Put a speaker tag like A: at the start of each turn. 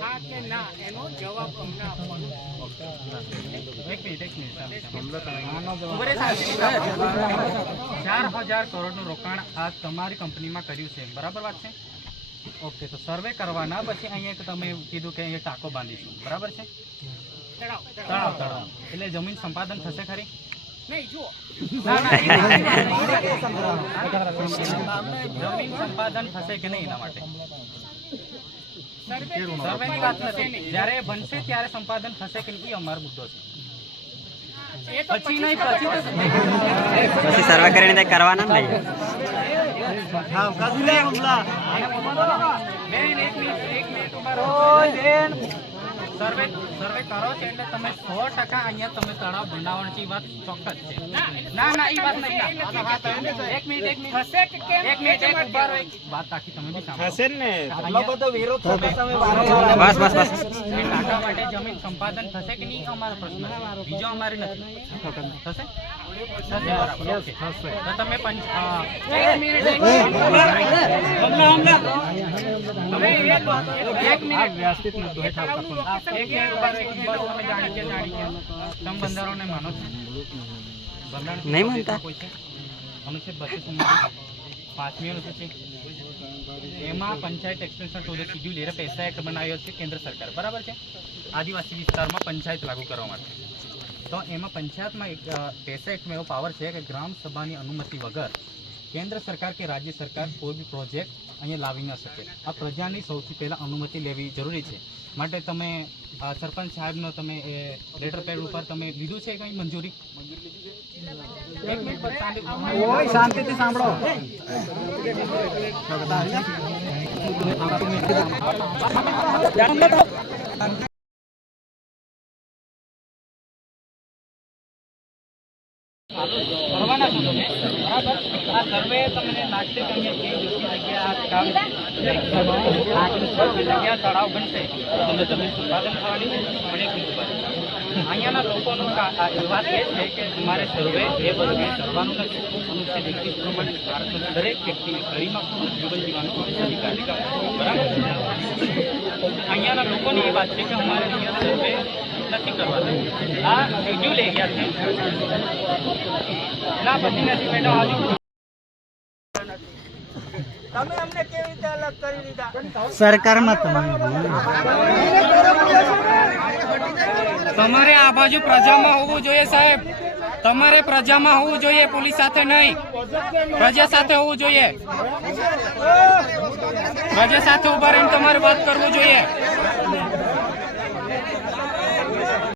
A: હા કે ના એનો જવાબ અમને આપવાનો.
B: એક મિનિટ એક મિનિટ ચાર હજાર કરોડનું રોકાણ આ તમારી કંપનીમાં કર્યું છે બરાબર વાત છે? ઓકે તો સર્વે કરવાના પછી અહીંયા તમે કીધું કે અહીંયા ટાંકો બાંધીશું. બરાબર છે?
A: તળાવ
B: તળાવ. તળાવ એટલે જમીન સંપાદન થશે ખરી?
A: નહીં જુઓ.
B: જમીન સંપાદન થશે કે નહીં એના માટે? સર્વેની વાત નથી જ્યારે બનશે ત્યારે સંપાદન થશે કે નહીં અમારો મુદ્દો છે. પછી નહીં પછી
C: પછી સર્વે કરીને કરવાના નહીં.
B: બેન એક મિનિટ એક મિનિટ ઊભા રહો. સર્વે સર્વે કરો છો એટલે તમે સો ટકા અહીંયા તમે તળાવ બનાવવાની વાત ચોક્કસ છે. ના ના એ વાત નહીં. ના. એક મિનિટ એક મિનિટ.
A: થશે કે કેમ?
B: એક મિનિટ એક ઊભા રહો એક વાત આખી તમે બી સાંભળો.
C: હશે ને
B: અહીંયા-
C: બસ બસ બસ.
B: ટાટા માટે જમીન સંપાદન થશે કે નહીં અમારો પ્રશ્ન બીજો અમારે નથી. થશે? થશે તમે પંચ અ, એક મિનિટ
C: નહીં માનતા.
B: એમાં panchayat extension to the schedule area PESA act બનાવ્યો છે કેન્દ્ર સરકાર. બરાબર છે? આદિવાસી વિસ્તારમાં પંચાયત લાગુ કરવા માટે. તો એમાં પંચાયતમાં એક પૈસા એક્ટમાં એવો પાવર છે કે ગ્રામ સભાની અનુમતિ વગર કેન્દ્ર સરકાર કે રાજ્ય સરકાર કોઈ બી પ્રોજેક્ટ અહીંયા લાવી ન શકે. આ પ્રજાની સૌથી પહેલાં અનુમતિ લેવી જરૂરી છે. માટે તમે સરપંચ સાહેબનો તમે એ લેટર પેડ ઉપર તમે લીધું છે કંઈ મંજૂરી?
C: સાંભળો.
B: કરવાના છો તમે. બરાબર? આ સર્વે તમને લાગશે કે અહીંયા જે યોગ્ય જગ્યા કામ જગ્યા તળાવ બનશે. તમને જમીન સંપાદન થવાની અને અહીંયાના લોકોનો વાત એ છે કે તમારે સર્વે એ બધું કરવાનું નથી. મનુષ્ય વ્યક્તિ પ્રમાણે ભારતના દરેક વ્યક્તિને ગરિમાપૂર્ણ જીવન જીવવાનો અધિકાર બરાબર? અહીંયાના લોકોની એ વાત છે કે અમારે અહીંયા સર્વે નથી કરવાનું. આ બીજું લઈ ગયા છે. ના પછી નથી મેડમ હજુ
A: તમે અમને કેવી રીતે અલગ કરી દીધા?
C: સરકારમાં
B: તમારે આ બાજુ પ્રજામાં હોવું જોઈએ સાહેબ. તમારે પ્રજામાં હોવું જોઈએ પોલીસ સાથે નહીં. પ્રજા સાથે હોવું જોઈએ. પ્રજા સાથે ઊભા રહીને તમારે વાત કરવું જોઈએ.